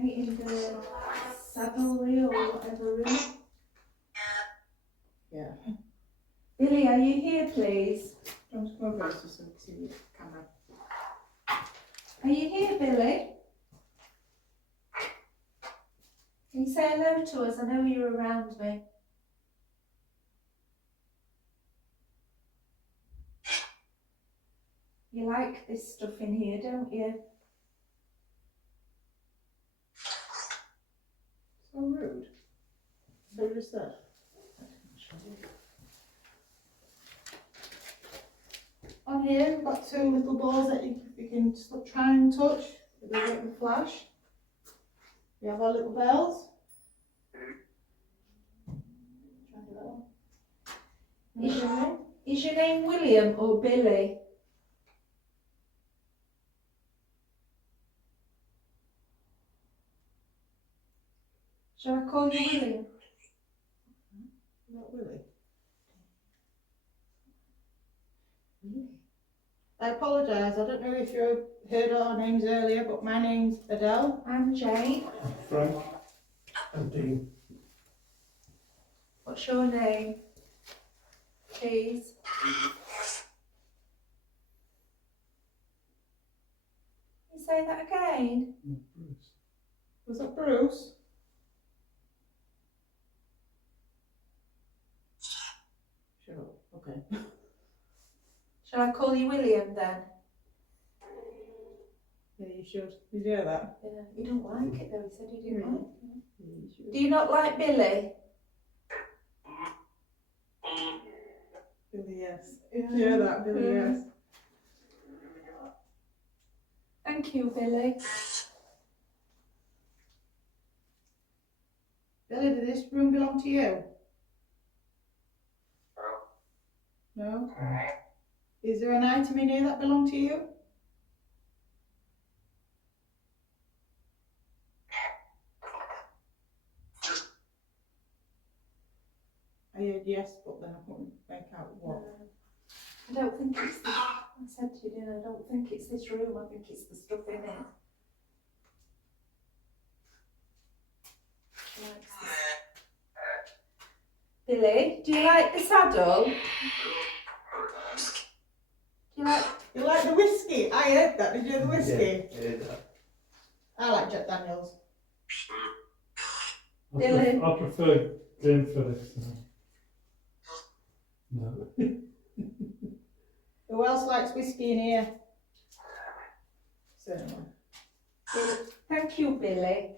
painting the saddlery or whatever room. Yeah. Billy, are you here, please? I'm just going to go to see the camera. Are you here, Billy? Can you say hello to us? I know you're around me. You like this stuff in here, don't you? So rude. So just that. On here we've got two little balls that you can try and touch. They get the flash. We have our little bells. Try and do that one. Is your name William or Billy? Shall I call you William? Not Willie. I apologise, I don't know if you heard our names earlier, but my name's Adele. I'm Jane. Frank and Dean. What's your name? Please. Can you say that again? Bruce. Was that Bruce? Shut up. Okay. Shall I call you William then? Yeah, you should. Did you hear that? Yeah, you don't like it though, he said he didn't Really? like it. Yeah, you should. Do you not like Billy? Billy, yes. Did you hear that? Billy, yes. Thank you, Billy. Billy, did this room belong to you? No? Is there an item in here that belonged to you? I heard yes, but then I couldn't make out what. I don't think it's this. I said to you, didn't I? I don't think it's this room. I think it's the stuff in it. She likes this. Billy, do you like the saddle? Do you like? You like the whiskey? I heard that. Did you hear the whiskey? Yeah, I did that. I like Jack Daniels. Dylan. I prefer Glenfiddich. No. Who else likes whiskey in here? Certainly. Billy? Thank you, Billy.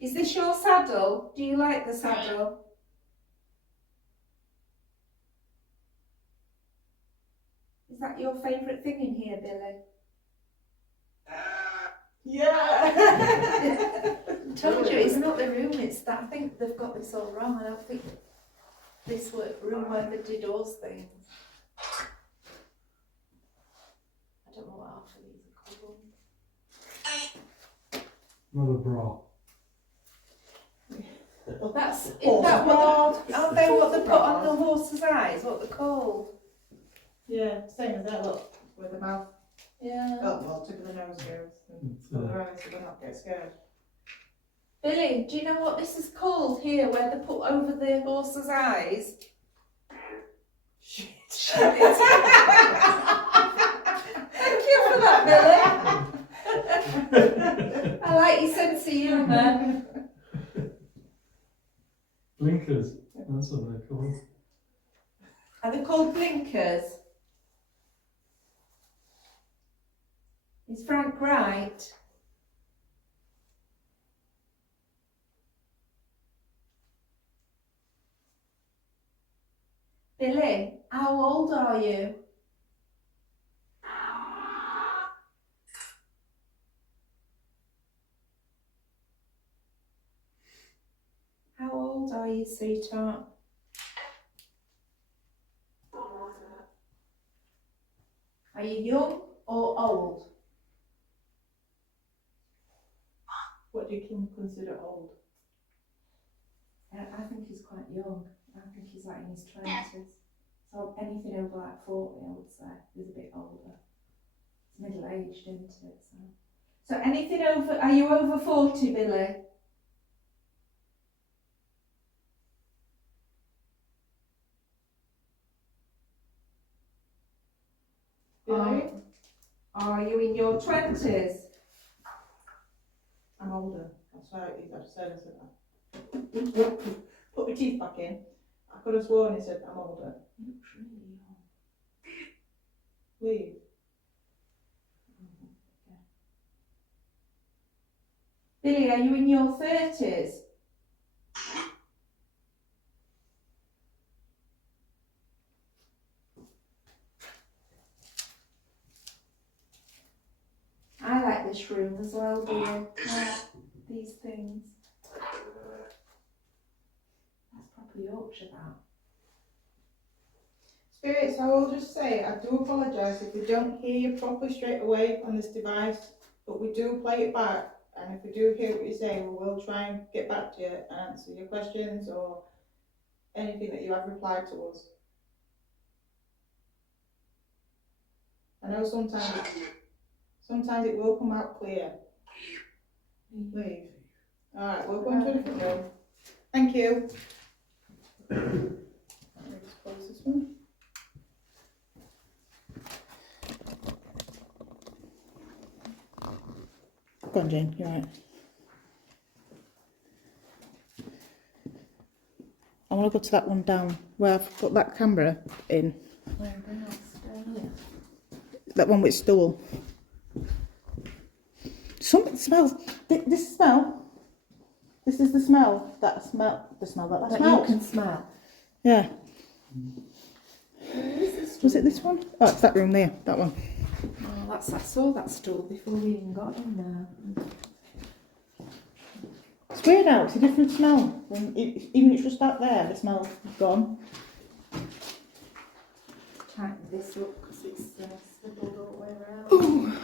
Is this your saddle? Do you like the saddle? Is that your favourite thing in here, Billy? Yeah! I told you, it's not the room, it's that. I think they've got this all wrong. I don't think this room where they did those things. I don't know what half of these are called. Not a bra. Is that what aren't they what they put on the horse's eyes? What they're called? Yeah, same as that, look, with the mouth. Yeah. Oh, well, tip of the nose goes. And their eyes, so they're not get scared. Billy, do you know what this is called here, where they put over the horse's eyes? Shit. Thank you for that, Billy. I like your sense of humour. Blinkers. That's what they're called. Are they called blinkers? Is Frank right? Billy, how old are you? How old are you, sweetheart? Are you young or old? What do you consider old? I think he's quite young. I think he's like in his 20s. So anything over like 40, I would say, is a bit older. It's middle-aged, isn't it? So anything over, are you over 40, Billy? Billy? Are you in your 20s? I'm older. That's right, he's had to say that. Put my teeth back in. I could have sworn he said I'm older. Leave. Billy, are you in your 30s? I like this room as well, Billy. I like these things. That's proper Yorkshire, that. Spirits, I will just say, I do apologise if we don't hear you properly straight away on this device, but we do play it back, and if we do hear what you say, we will try and get back to you and answer your questions or anything that you have replied to us. I know sometimes it will come out clear. Leave. Alright, we'll go into a different room. Thank you. Let me just close this one. Go on, Jane, you're right. I want to go to that one down where I've put that camera in. Whereabouts? Down here. That one with stool. Something smells. This smell. This is the smell. That smell. The smell that That smells. you can smell. Yeah. Was it this one? Oh, it's that room there. That one. Oh, I saw that stool before we even got in there. It's weird now. It's a different smell. Even if it's just out there, the smell's gone. Tighten this up because it's swiveled all the way around.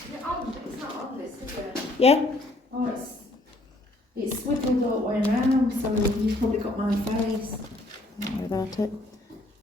Is it on? It's not on this, is it? Yeah. Oh, it's swiveled all the way around, so you've probably got my face. Don't worry about it.